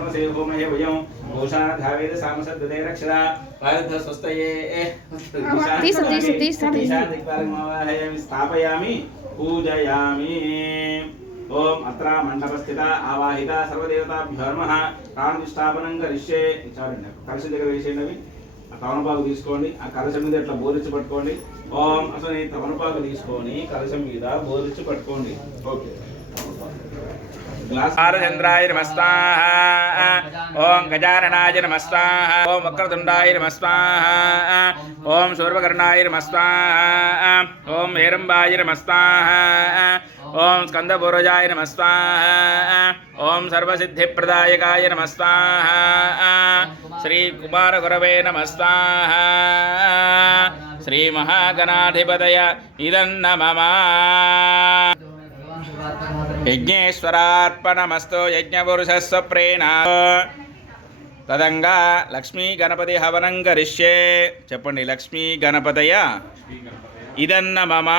तमसे होमहे वयं भूषा धावेद सामसद्दे रक्षदा भारत स्वस्तये दिक्पालकमावाहयामि स्थापयामि पूजयामि ओम अत्र मंडपस्थिता आवाहिता सर्वदेवताभ्यो नमः प्राणनिष्ठापनं करिष्ये కలశం దగ్గర వేసేయండి అవి ఆ తమలపాకు తీసుకోండి ఆ కలశం మీద ఇట్లా బోధించి పట్టుకోండి ఓం అసలు ఈ తమలపాకు తీసుకొని కలశం మీద బోధించి పట్టుకోండి ఓకే चंद्राय नमः स्वाहा ओम गजाननाय नमः स्वाहा ओम वक्रतुंडाय नमः स्वाहा ओम शूर्पकर्णाय नमः स्वाहा ओम हेरंबाय नमः स्वाहा ओम स्कंदपूर्वजाय नमः स्वाहा ओम सर्वसिद्धिप्रदायकाय नमः स्वाहा श्री कुमारगुरवे नमः स्वाहा श्री महागणाधिपतय इदन्नमः यज्ञेश्वरार्पणमस्तु यज्ञपुरुषस्य प्रेरणा तदंगा लक्ष्मी गणपति हवनं करिष्ये చెప్పండి लक्ष्मी गणपतय इदन्नमः।